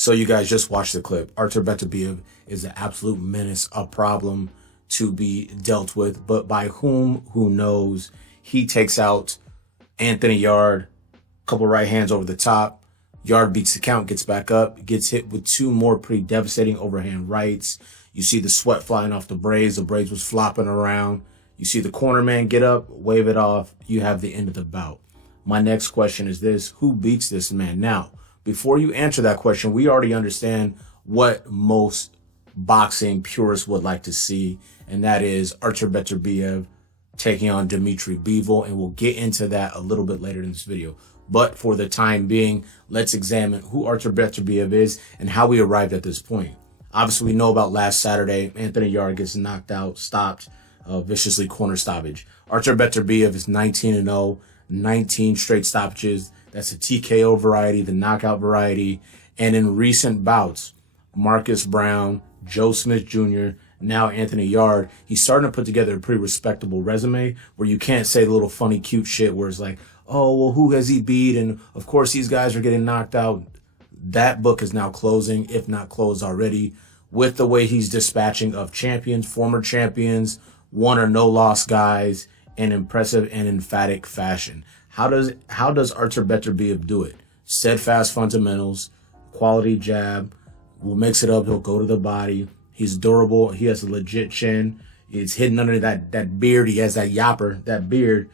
So you guys just watched the clip. Artur Beterbiev is an absolute menace, a problem to be dealt with, but by whom, who knows. He takes out Anthony Yarde, couple right hands over the top. Yarde beats the count, gets back up, gets hit with two more pretty devastating overhand rights. You see the sweat flying off the braids. The braids was flopping around. You see the corner man get up, wave it off. You have the end of the bout. My next question is this: who beats this man? Now, before you answer that question, we already understand what most boxing purists would like to see, and that is Artur Beterbiev taking on Dmitry Bivol, and we'll get into that a little bit later in this video. But for the time being, let's examine who Artur Beterbiev is and how we arrived at this point. Obviously, we know about last Saturday. Anthony Yarde gets knocked out, stopped, viciously corner stoppage. Artur Beterbiev is 19-0, 19 straight stoppages. That's a TKO variety, the knockout variety. And in recent bouts, Marcus Brown, Joe Smith Jr., now Anthony Yarde, he's starting to put together a pretty respectable resume where you can't say the little funny, cute shit where it's like, oh, well, who has he beat? And of course, these guys are getting knocked out. That book is now closing, if not closed already, with the way he's dispatching of champions, former champions, won or no loss guys in impressive and emphatic fashion. How does Artur Beterbiev do it? Steadfast fundamentals, quality jab, will mix it up, he'll go to the body. He's durable, he has a legit chin. It's hidden under that beard. He has that yapper, that beard.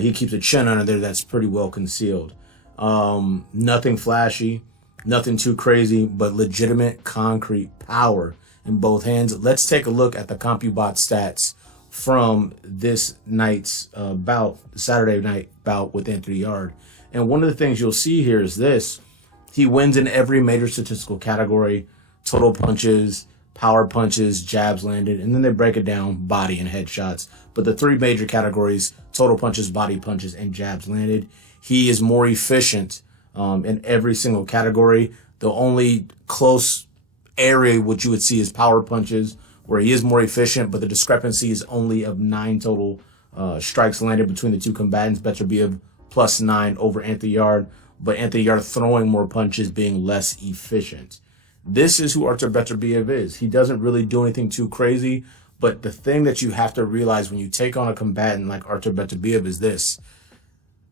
He keeps a chin under there that's pretty well concealed. Nothing flashy, nothing too crazy, but legitimate concrete power in both hands. Let's take a look at the CompuBot stats from this night's bout, Saturday night bout with Anthony Yarde. And one of the things you'll see here is this: he wins in every major statistical category: total punches, power punches, jabs landed, and then they break it down, body and headshots. But the three major categories: total punches, body punches, and jabs landed. He is more efficient in every single category. The only close area which you would see is power punches, where he is more efficient, but the discrepancy is only of 9 total strikes landed between the two combatants. Beterbiev +9 over Anthony Yarde, but Anthony Yarde throwing more punches, being less efficient. This is who Artur Beterbiev is. He doesn't really do anything too crazy, but the thing that you have to realize when you take on a combatant like Artur Beterbiev is this: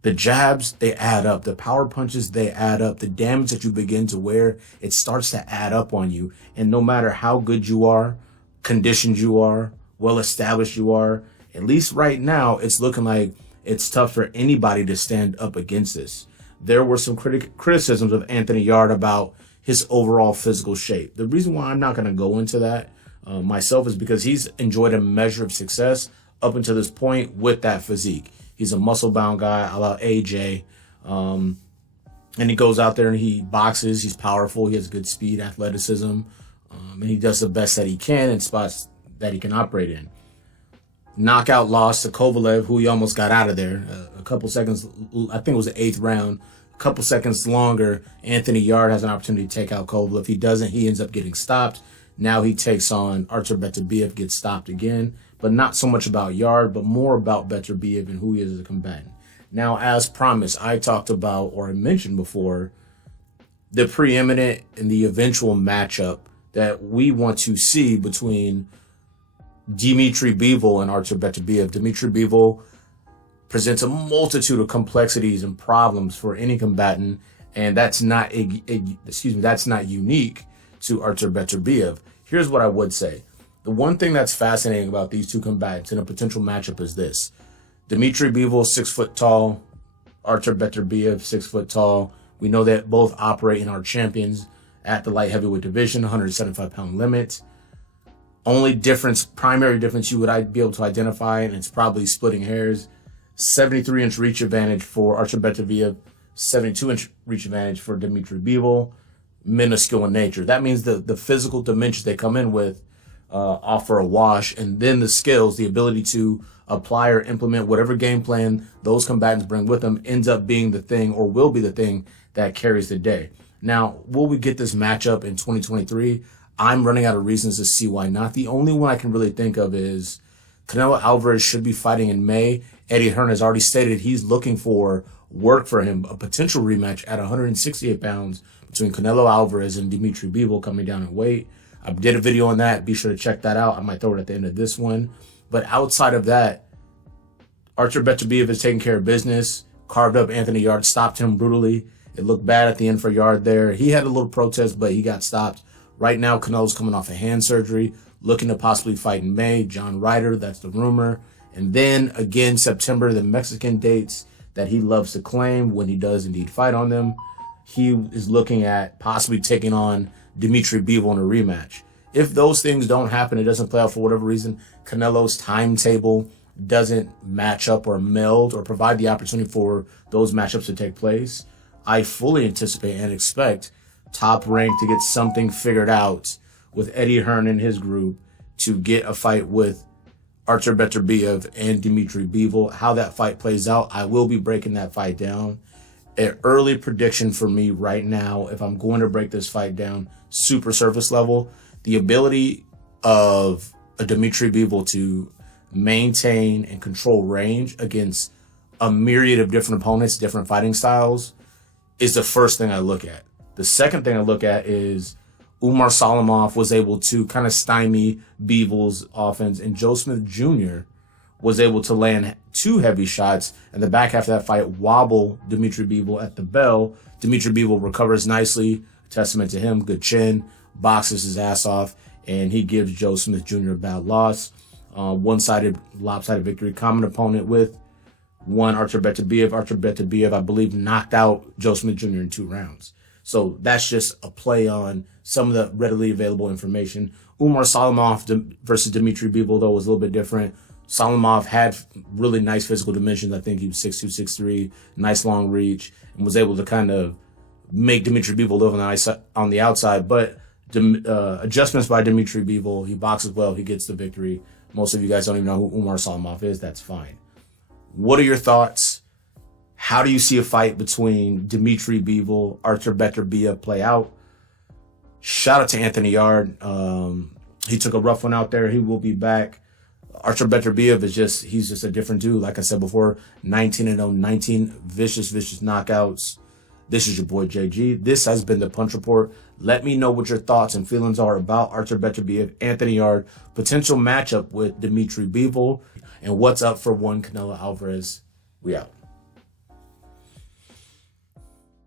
the jabs, they add up. The power punches, they add up. The damage that you begin to wear, it starts to add up on you. And no matter how good you are, conditioned you are, well established you are, at least right now, it's looking like it's tough for anybody to stand up against this. There were some criticisms of Anthony Yarde about his overall physical shape. The reason why I'm not going to go into that myself is because he's enjoyed a measure of success up until this point with that physique. He's a muscle-bound guy, a la AJ. And he goes out there and he boxes. He's powerful. He has good speed, athleticism. And he does the best that he can in spots that he can operate in. Knockout loss to Kovalev, who he almost got out of there. A couple seconds, I think it was the 8th round. A couple seconds longer, Anthony Yarde has an opportunity to take out Kovalev. If he doesn't, he ends up getting stopped. Now he takes on Artur Beterbiev, gets stopped again. But not so much about Yarde, but more about Beterbiev and who he is as a combatant. Now, as promised, I talked about, or I mentioned before, the preeminent and the eventual matchup that we want to see between Dmitry Bivol and Artur Beterbiev. Dmitry Bivol presents a multitude of complexities and problems for any combatant, and that's not that's not unique to Artur Beterbiev. Here's what I would say. The one thing that's fascinating about these two combatants in a potential matchup is this: Dmitry Bivol, 6 foot tall, Artur Beterbiev, 6 foot tall. We know that both operate in our champions at the light heavyweight division, 175-pound limit. Only difference, primary difference you would be able to identify, and it's probably splitting hairs: 73-inch reach advantage for Artur Beterbiev, 72-inch reach advantage for Dmitry Bivol. Minuscule in nature. That means the physical dimensions they come in with offer a wash, and then the skills, the ability to apply or implement whatever game plan those combatants bring with them ends up being the thing, or will be the thing, that carries the day. Now, will we get this matchup in 2023? I'm running out of reasons to see why not. The only one I can really think of is Canelo Alvarez should be fighting in May. Eddie Hearn has already stated he's looking for work for him, a potential rematch at 168 pounds between Canelo Alvarez and Dimitri Bivol coming down in weight. I did a video on that. Be sure to check that out. I might throw it at the end of this one. But outside of that, Artur Beterbiev is taking care of business. Carved up Anthony Yarde, stopped him brutally. It looked bad at the end for Yarde there. He had a little protest, but he got stopped. Right now, Canelo's coming off a hand surgery, looking to possibly fight in May. John Ryder, that's the rumor. And then again, September, the Mexican dates that he loves to claim when he does indeed fight on them. He is looking at possibly taking on Dimitri Bivol in a rematch. If those things don't happen, it doesn't play out for whatever reason, Canelo's timetable doesn't match up or meld or provide the opportunity for those matchups to take place, I fully anticipate and expect Top Rank to get something figured out with Eddie Hearn and his group to get a fight with Artur Beterbiev and Dimitri Bivol. How that fight plays out, I will be breaking that fight down. An early prediction for me right now, if I'm going to break this fight down, super surface level, the ability of a Dimitri Bivol to maintain and control range against a myriad of different opponents, different fighting styles, is the first thing I look at. The second thing I look at is Umar Salimov was able to kind of stymie Bivol's offense, and Joe Smith Jr. was able to land 2 heavy shots in the back half of that fight, wobble Dimitri Bivol at the bell. Dimitri Bivol recovers nicely, testament to him, good chin, boxes his ass off, and he gives Joe Smith Jr. a bad loss. One-sided, lopsided victory. Common opponent with one, Artur Beterbiev. Artur Beterbiev, I believe, knocked out Joe Smith Jr. in 2 rounds. So that's just a play on some of the readily available information. Umar Salimov versus Dimitri Bivol, though, was a little bit different. Salimov had really nice physical dimensions. I think he was 6'2", 6'3", nice long reach, and was able to kind of make Dimitri Bivol live on the outside. But adjustments by Dimitri Bivol, he boxes well, he gets the victory. Most of you guys don't even know who Umar Salimov is. That's fine. What are your thoughts? How do you see a fight between Dimitri Bivol, Artur Beterbiev play out? Shout out to Anthony Yarde. He took a rough one out there. He will be back. Artur Beterbiev he's just a different dude. Like I said before, 19-0, 19 vicious knockouts. This is your boy JG. This has been the Punch Report. Let me know what your thoughts and feelings are about Artur Beterbiev, Anthony Yarde, potential matchup with Dimitri Bivol, and what's up for one Canelo Alvarez. We out.